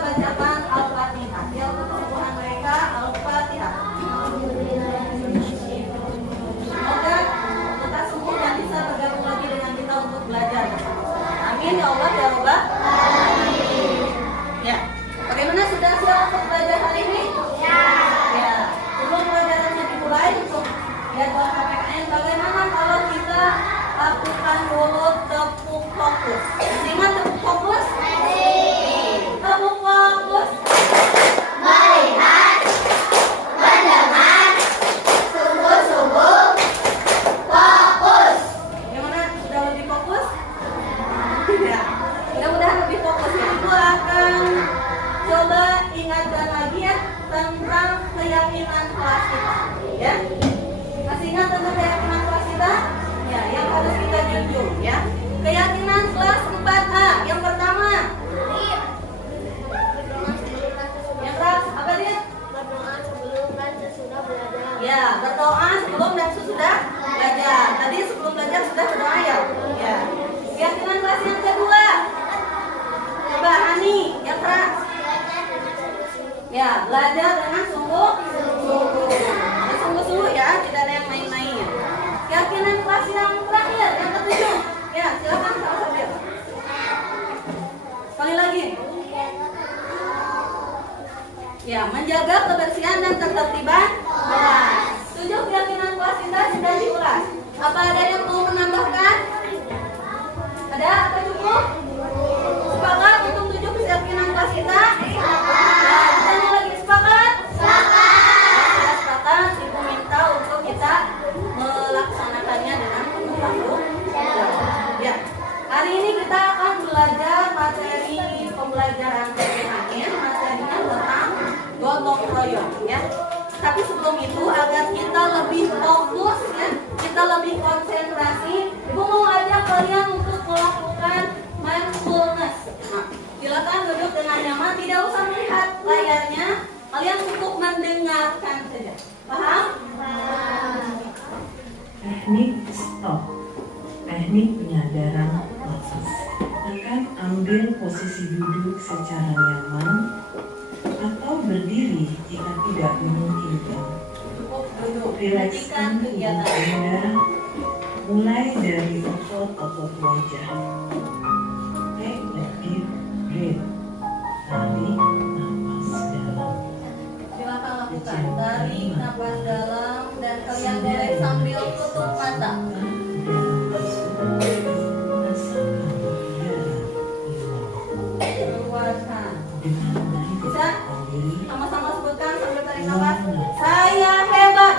bacakan Al-Fatihah. Ya, untuk kesembuhan mereka Al-Fatihah. Semoga kita sembuh dan bisa bergabung lagi dengan kita untuk belajar. Amin ya Allah ya Rabbal Alamin. Ya, bagaimana, sudah siap untuk belajar hari ini? Ya. Ya, sebelum pelajarannya dimulai untuk jadwal KPKN, bagaimana kalau kita lakukan dulu tepuk fokus? Ingat tepuk fokus? Tepuk fokus. Melihat, mendengar, sungguh-sungguh fokus. Gimana? Sudah lebih fokus? Ya, mudah-mudahan lebih fokus ya. Ibu akan coba ingatkan lagi ya tentang keyakinan kelas kita. Ya, masih ingat tentang keyakinan kelas kita? Ya, yang harus kita junjung ya. Keyakinan kelas 4A. Yang pertama. Yang keras apa dia? Berdoa sebelum dan sesudah belajar. Ya, berdoa sebelum dan sesudah belajar. Tadi sebelum belajar sudah berdoa ya? Ya. Keyakinan kelas yang kedua. Coba Hani, yang keras. Ya, belajar dengan sungguh-sungguh. Ada sungguh-sungguh ya, tidak ada yang main-main. Keyakinan kelas yang terakhir, yang ketujuh. Ya, silakan Kak Sabir. Sekali lagi. Ya, menjaga kebersihan dan ketertiban kelas. 7 keyakinan kelas kita sudah diulas. Apa ada yang mau menambahkan? Ada? Apa cukup? Sepakat untuk 7 keyakinan kelas kita? Ya, ditanya lagi, sepakat? Ya, sepakat. Ibu minta untuk kita melaksanakannya dengan penuh tanggung jawab. Ya, hari ini kita akan belajar materi pembelajaran PPKN, materinya tentang gotong royong ya. Tapi sebelum itu, agar kita lebih fokus ya, kita lebih konsentrasi, Ibu mau ajak kalian untuk melakukan mindfulness. Nah, silakan duduk dengan nyaman, tidak usah melihat layarnya, kalian cukup mendengarkan saja. Paham? Teknik stop. Teknik penyadaran nafas. Akan ambil posisi duduk secara nyaman atau berdiri jika tidak memungkinkan. Cukup duduk. Rilekskan Perhatikan tubuh kegiatan. Anda mulai dari otot-otot wajah. Take a deep breath. Tarik nafas dalam. Silakan lakukan. Tarik nafas dalam dan kalian boleh sambil tutup mata. Keluarkan. Bisa? Sama-sama sebutkan sambil tarik nafas. Saya hebat.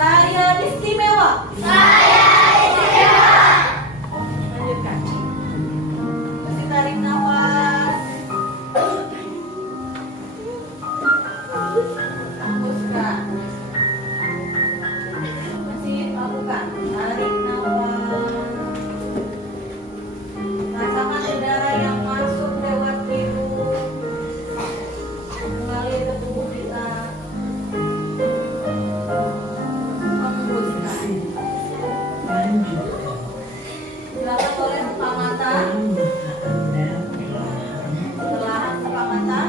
Saya istimewa. Lanjutkan. Masih tarik nafas. Hembuskan. Masih lakukan. Tarik nafas. Rasakan udara yang masuk lewat hidung mengalir ke tubuh kita. Hembuskan. Silakan boleh buka mata. Perlahan buka mata.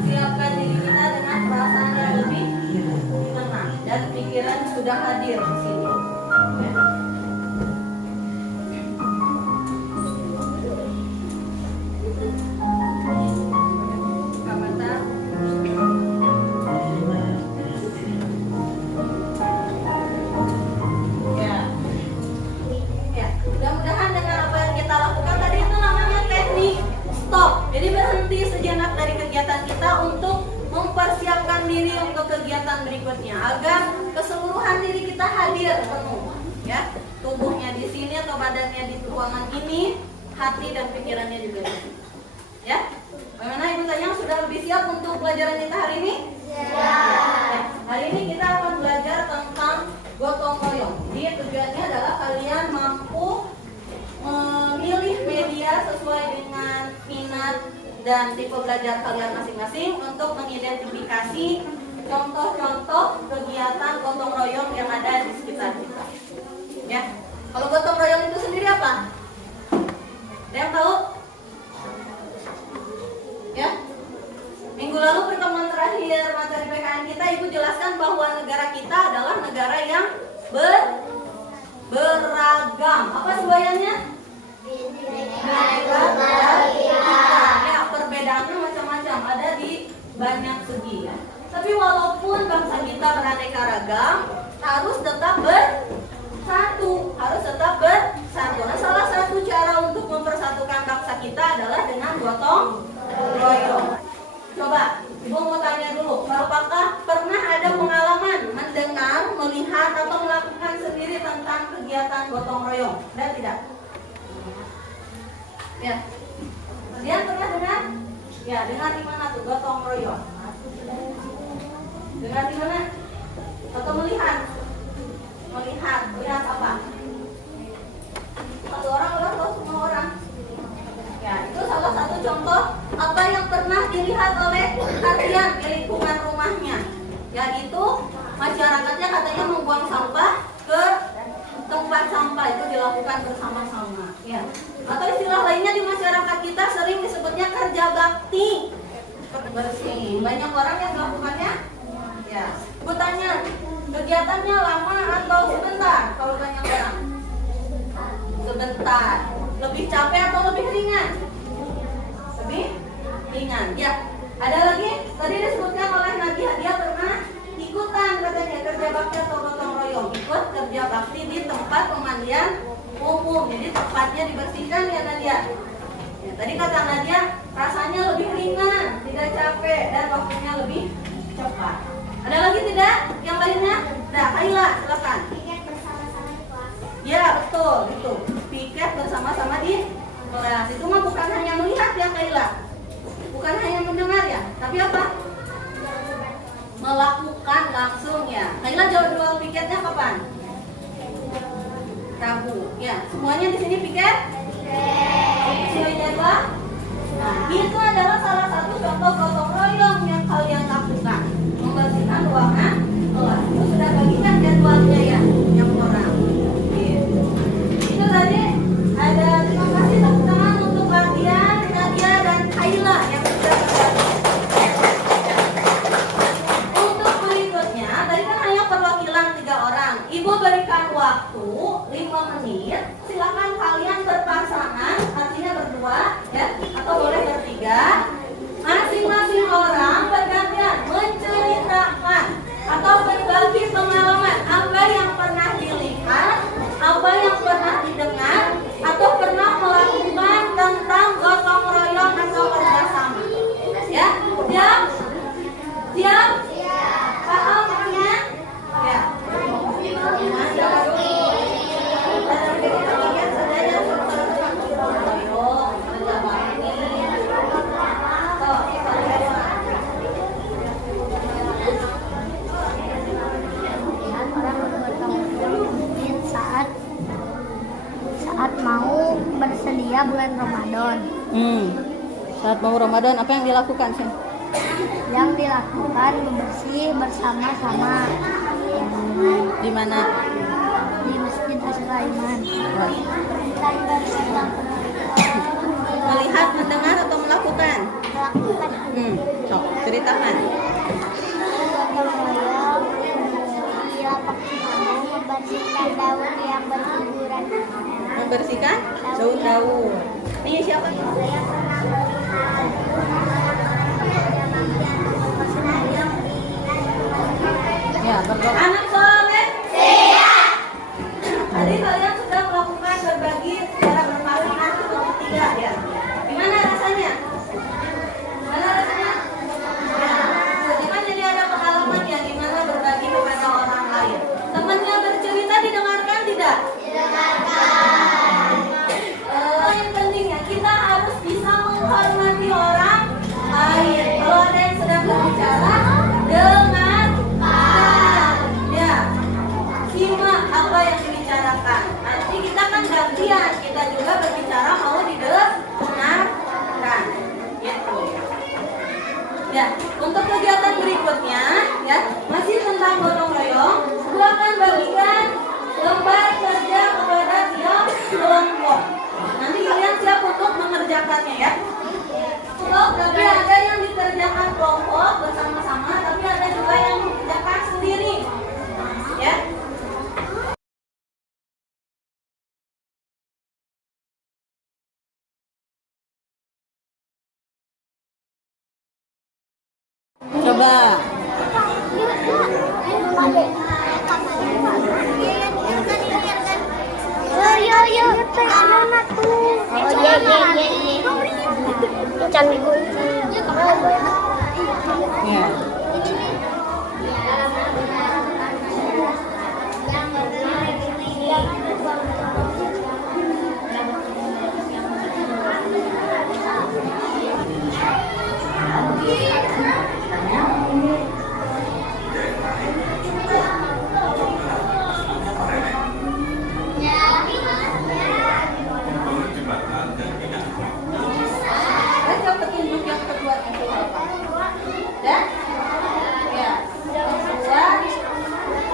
Siapkan diri kita dengan perasaan yang lebih tenang dan pikiran sudah hadir di sini. Ya. Buka mata. Ya. Ya, mudah-mudahan dengan apa yang kita lakukan tadi itu namanya teknik stop. Jadi berhenti sejenak dari kegiatan kita untuk mempersiapkan diri untuk kegiatan berikutnya agar keseluruhan diri kita hadir penuh ya. Tubuhnya di sini atau badannya di ruangan ini, hati dan pikirannya juga di sini. Ya. Bagaimana Ibu Tanyang, sudah lebih siap untuk pelajaran kita hari ini? Ya. Hari ini kita akan belajar tentang gotong royong. Jadi tujuannya adalah kalian mampu memilih media sesuai dengan minat dan tipe belajar kalian masing-masing untuk mengidentifikasi contoh-contoh kegiatan gotong royong yang ada di sekitar kita. Ya, kalau gotong royong itu sendiri apa? Ada yang tahu? Ya, minggu lalu pertemuan terakhir materi PKN kita, Ibu jelaskan bahwa negara kita adalah negara yang beragam. Apa sebuayannya? Ya, perbedaannya macam-macam, ada di banyak segi ya. Tapi walaupun bangsa kita beraneka ragam, harus tetap bersatu, Nah, salah satu cara untuk mempersatukan bangsa kita adalah dengan gotong royong. Coba, Ibu mau tanya dulu, apakah pernah ada pengalaman mendengar, melihat, atau melakukan sendiri tentang kegiatan gotong royong? Dan tidak? Ya. Kalian pernah dengar? Ya, dengar di mana tuh gotong royong? Dengar di mana? Atau melihat? Melihat apa? Satu orang atau semua orang? Ya, itu salah satu contoh apa yang pernah dilihat oleh kalian di lingkungan rumahnya. Yaitu masyarakatnya katanya membuang sampah ke tempat sampah, itu dilakukan bersama-sama. Ya. Atau istilah lainnya di masyarakat kita sering disebutnya kerja bakti. Bersih. Banyak orang yang melakukannya. Ya. Aku tanya, kegiatannya lama atau sebentar? Kalau banyak orang? Sebentar. Lebih capek atau lebih ringan? Lebih ringan. Ya. Ada lagi? Tadi disebutkan oleh Nadia, dia pernah ikutan katanya kerja bakti atau gotong royong. Ikut kerja bakti di tempat pemandian umum. Jadi tempatnya dibersihkan ya Nadia. Ya, tadi kata Nadia rasanya lebih ringan, tidak capek dan waktunya lebih cepat. Ada lagi tidak? Yang lainnya? Nah, Kaila silakan. Piket bersama-sama di kelas. Ya betul, itu piket bersama-sama di kelas. Itu mah bukan hanya melihat ya Kaila, bukan hanya mendengar ya, tapi apa? Melakukan langsung ya. Kaila jadwal piketnya kapan? Rabu. Ya, semuanya di sini piket? Sesuai jadwal? Nah, itu adalah salah satu contoh gotong royong yang kalian lakukan. Membersihkan ruangan kelas. Itu sudah bagikan jadwalnya ya, yang orang. Gitu. Itu tadi ada, terima kasih teman-teman untuk latihan Nadia dan Kaila yang sudah bergabung. Untuk berikutnya, tadi kan hanya perwakilan 3 orang. Ibu berikan waktu 5 menit. Silakan kalian berpasangan, artinya berdua, ya, atau boleh bertiga. Masing-masing orang bergantian menceritakan atau berbagi pengalaman apa yang pernah dilihat, apa yang pernah didengar, atau pernah melakukan tentang gotong royong atau kerjasama. Ya, siap? Siap? Paham maksudnya? Ya. Saat mau bersedia bulan Ramadan. Saat mau Ramadan apa yang dilakukan sih? Yang dilakukan membersih bersama-sama Di mana? di Masjid As-Sulaiman. Melihat, mendengar atau melakukan? Melakukan Sok, ceritakan. gotong royong di lapak Cimande membersihkan daun yang berguguran. Membersihkan daun-daun. Ini siapa? Saya pernah melihat Ya, berdoa. Anak soleh. Siap. Tadi kalian sudah melakukan berbagi secara berpasangan atau bertiga ya. Gimana rasanya? Gimana rasanya? Ya. Kan jadi ada pengalaman ya gimana berbagi kepada orang lain. Temannya bercerita didengarkan tidak? Yang pentingnya kita harus bisa menghormati orang lain. Kalau ada yang sedang berbicara, dengarkan. Ya, Untuk kegiatan berikutnya, ya, masih tentang gotong royong. Silakan bagikan lembar kerja kepada tiap kelompok. Nanti kalian siap untuk mengerjakannya ya. Tapi ada yang dikerjakan kelompok bersama-sama, tapi ada juga yang dikerjakan sendiri. Ya. Coba. Ya. Baca petunjuk yang kedua itu apa? Dan ya, membuat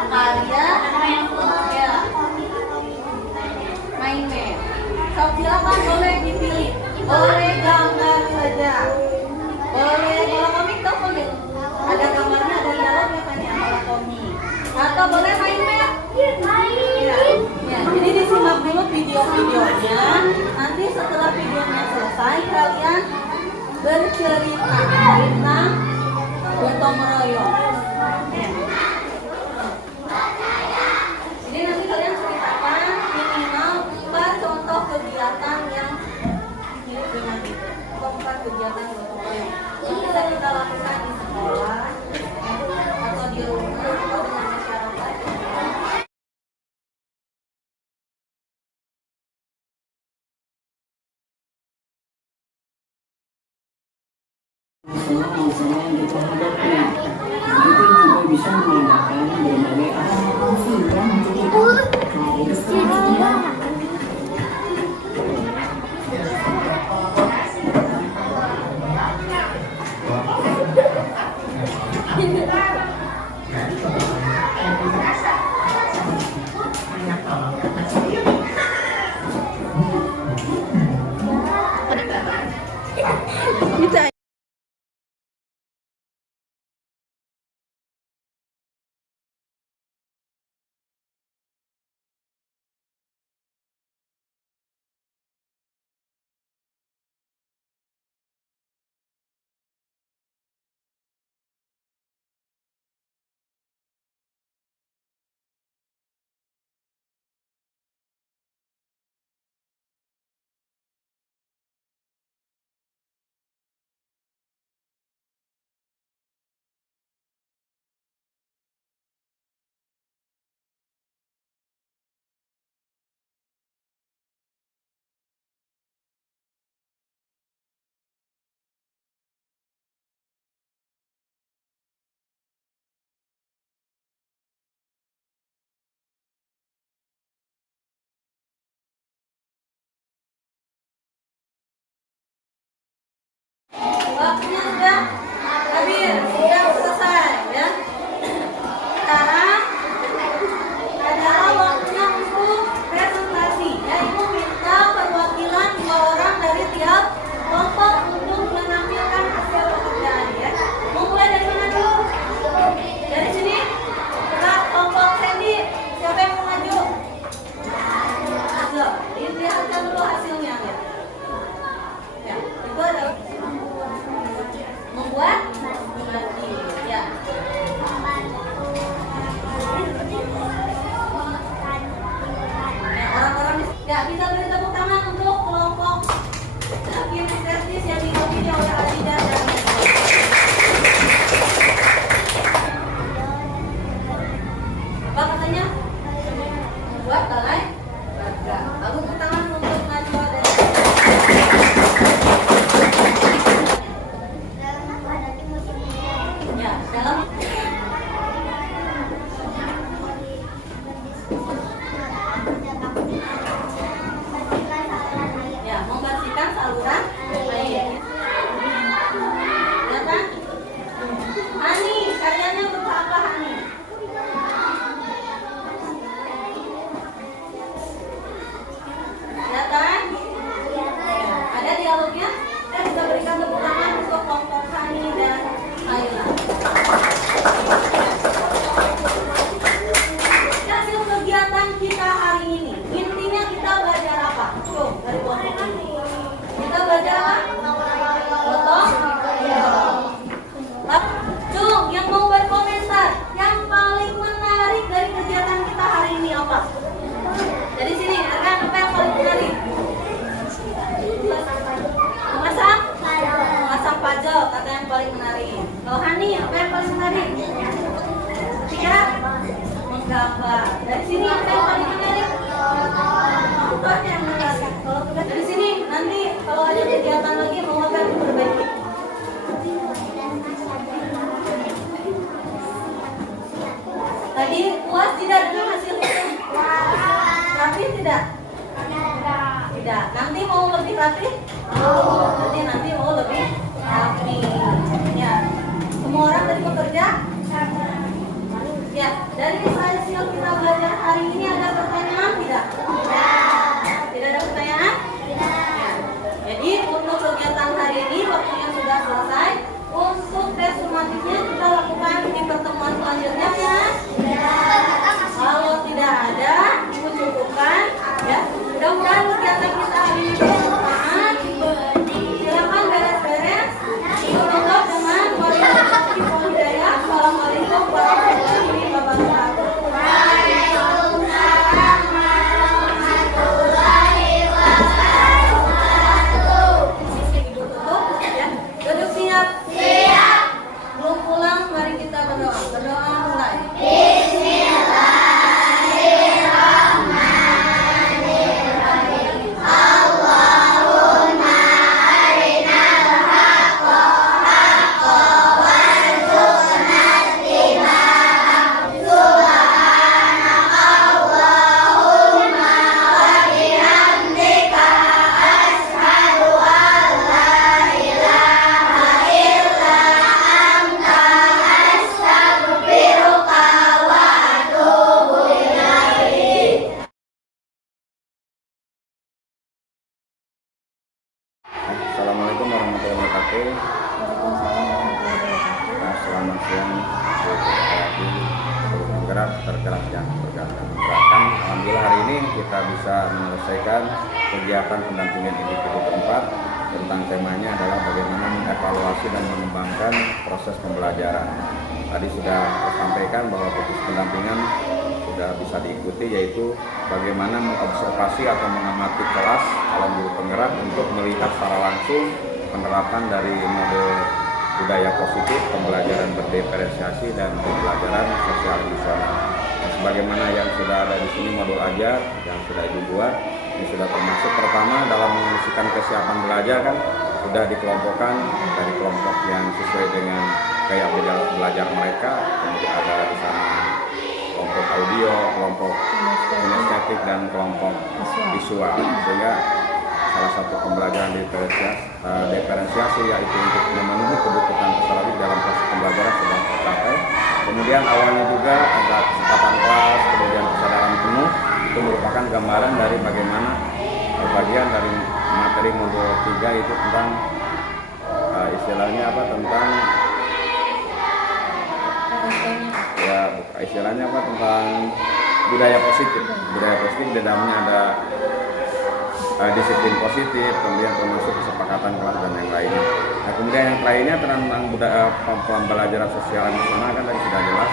karya ya main map. So, silakan boleh dipilih, boleh gambar saja, boleh kalau komik tuh komik ada gambarnya, ada dialognya kan ya kalau komik, atau boleh main map. Ya, ya. Jadi disimak dulu video-videonya. Nanti setelah videonya selesai kalian bercerita tentang gotong royong. Ya. Jadi nanti kalian ceritakan minimal 4 contoh kegiatan yang mirip dengan itu. 4 kegiatan gotong royong yang bisa kita lakukan di sekolah atau di rumah atau dengan masyarakat. Masalah yang kita hadapi. Itu juga bisa menimbulkan berbagai hal sehingga menjadi Waktunya sudah habis, sudah selesai ya. Sekarang adalah waktunya untuk presentasi. Ya, ibu minta perwakilan 2 orang dari tiap kelompok untuk menampilkan hasil pekerjaan ya. Mau mulai dari mana dulu? Dari sini? Coba kelompok Sandy, siapa yang mau maju? Ayo, lihatkan dulu hasilnya ya. Ya, itu ada membuat mengerti ya. Orang-orang ya bisa beri tepuk tangan untuk kelompok Kim Prestis yang diikuti oleh Adida dan apa katanya? Membuat balai warga. Lalu tepuk tangan untuk Najwa dan ya, dalam ya, membersihkan saluran air. Ya kan? Hani, karyanya berupa apa Hani? Ya kan? Ada dialognya? Kita bisa berikan tepuk tangan untuk kelompok Hani dan Laila. Hasil kegiatan kita hari ini, intinya kita belajar apa? Coba dari kelompok ini. Kita belajar apa? Gotong royong. Cung, yang mau berkomentar, yang paling menarik dari kegiatan kita hari ini apa? Dari sini, rekan, apa yang paling menarik? Memasang pajak, kata yang paling menarik. Kalau Hani, apa yang paling menarik? Tiga, menggambar. Dari sini, apa yang paling menarik? Nonton yang menarik. Kalau dari sini, nanti kalau ada kegiatan lagi mau apa yang diperbaiki? Tadi puas tidak dengan hasilnya? Rapi tidak? Tidak. Nanti mau lebih rapi? Nanti mau lebih rapi. Ya. Semua orang tadi bekerja? Ya. Dari hasil kita belajar hari ini ada pertanyaan tidak? Tidak ada pertanyaan? Ya. Jadi untuk kegiatan hari ini waktunya sudah selesai. Untuk tes sumatifnya kita lakukan di pertemuan selanjutnya ya. Kalau tidak ada, Ibu cukupkan ya. Mudah-mudahan kegiatan kita hari ini bermanfaat. Silakan beres-beres. Tutup dengan Assalamualaikum warahmatullahi wabarakatuh. Ibu tutup ya. Duduk siap. Belum pulang, mari kita berdoa. Berdoa mulai. Assalamualaikum warahmatullahi wabarakatuh. Selamat siang, bergerak tergerak yang bergerakan. Alhamdulillah hari ini kita bisa menyelesaikan kegiatan pendampingan individu keempat tentang temanya adalah bagaimana mengevaluasi dan mengembangkan proses pembelajaran. Tadi sudah disampaikan bahwa proses pendampingan sudah bisa diikuti, yaitu bagaimana mengobservasi atau mengamati kelas alam guru penggerak untuk melihat secara langsung penerapan dari model budaya positif, pembelajaran berdiferensiasi dan pembelajaran sosial emosional. Nah, sebagaimana yang sudah ada di sini modul ajar yang sudah Ibu buat, ini sudah termasuk pertama dalam mengisikan kesiapan belajar kan sudah dikelompokkan dari kelompok yang sesuai dengan gaya belajar mereka, kemudian ada di sana kelompok audio, kelompok kinestetik dan kelompok visual, sehingga salah satu pembelajaran diferensiasi yaitu untuk memenuhi kebutuhan peserta dalam proses pembelajaran sudah tercapai. Kemudian awalnya juga ada kesempatan kelas, kemudian kesadaran penuh, itu merupakan gambaran dari bagaimana bagian dari materi modul 3 itu tentang istilahnya apa, tentang tentang budaya positif. Budaya positif di dalamnya ada disiplin positif, kemudian termasuk kesepakatan kelas dan yang lainnya. Nah, kemudian yang lainnya tentang budaya pembelajaran sosial emosional kan tadi sudah jelas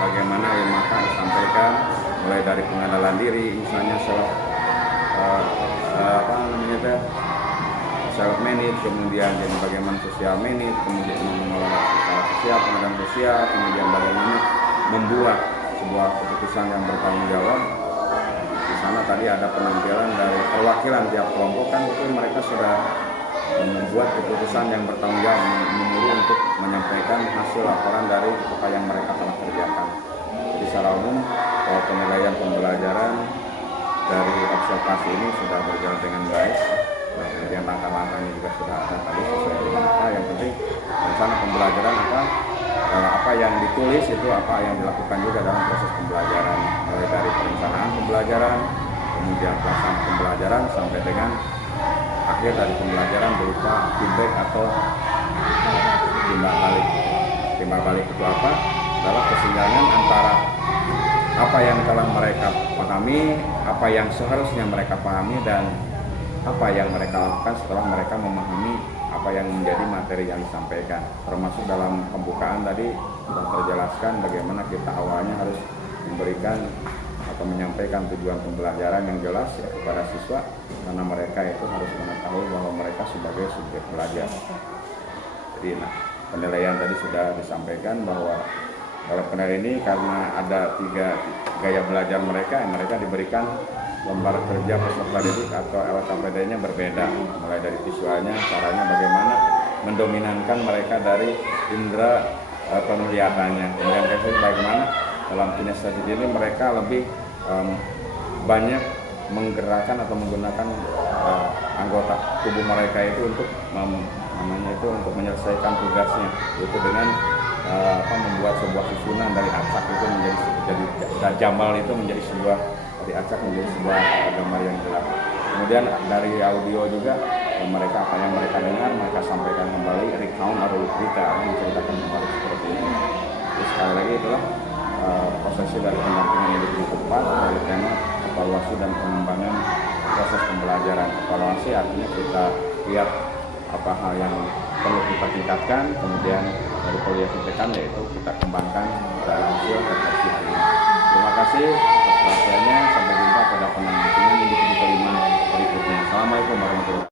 bagaimana yang akan disampaikan, mulai dari pengenalan diri, misalnya self manage, kemudian bagaimana sosial manage, kemudian mengelola sosial, pengadaan sosial, kemudian bagaimana membuat sebuah keputusan yang bertanggung jawab. Di sana tadi ada penampilan dari perwakilan tiap kelompok kan, itu mereka sudah membuat keputusan yang bertanggung jawab, menyuruh untuk menyampaikan hasil laporan dari apa yang mereka telah kerjakan. Jadi secara umum bahwa penilaian pembelajaran dari observasi ini sudah berjalan dengan baik. Nah, kemudian langkah-langkahnya juga sudah ada tadi sesuai dengan apa yang penting rencana pembelajaran apa ditulis itu apa yang dilakukan juga dalam proses pembelajaran, mulai dari perencanaan pembelajaran, kemudian pelaksanaan pembelajaran sampai dengan akhir dari pembelajaran berupa feedback atau timbal balik. Timbal balik itu apa? Adalah kesenjangan antara apa yang telah mereka pahami, apa yang seharusnya mereka pahami, dan apa yang mereka lakukan setelah mereka memahami apa yang menjadi materi yang disampaikan. Termasuk dalam pembukaan tadi sudah terjelaskan bagaimana kita awalnya harus memberikan atau menyampaikan tujuan pembelajaran yang jelas ya, kepada siswa, karena mereka itu harus mengetahui bahwa mereka sebagai subjek belajar. Jadi penilaian tadi sudah disampaikan bahwa dalam penilaian ini karena ada 3 gaya belajar mereka diberikan lembar kerja peserta didik atau LKPD-nya berbeda, mulai dari visualnya, caranya bagaimana mendominankan mereka dari indera penglihatannya, kemudian bagaimana dalam kinestetik ini mereka lebih banyak menggerakkan atau menggunakan anggota tubuh mereka itu untuk untuk menyelesaikan tugasnya, yaitu dengan membuat sebuah susunan dari acak itu menjadi jamal itu menjadi sebuah, dari acak menjadi sebuah gambar yang jelas. Kemudian dari audio juga mereka apa yang mereka dengar mereka sampaikan kembali, recount atau berita menceritakan kembali seperti ini. Jadi sekali lagi itulah prosesi dari pendampingan yang keempat dari tema evaluasi dan pengembangan proses pembelajaran. Evaluasi artinya kita lihat apa hal yang perlu kita tingkatkan, kemudian dari kuliah PPK yaitu kita kembangkan dari hasil refleksi hari ini. Terima kasih atas perhatiannya, sampai jumpa pada pendampingan individu kelima berikutnya. Assalamualaikum warahmatullahi wabarakatuh.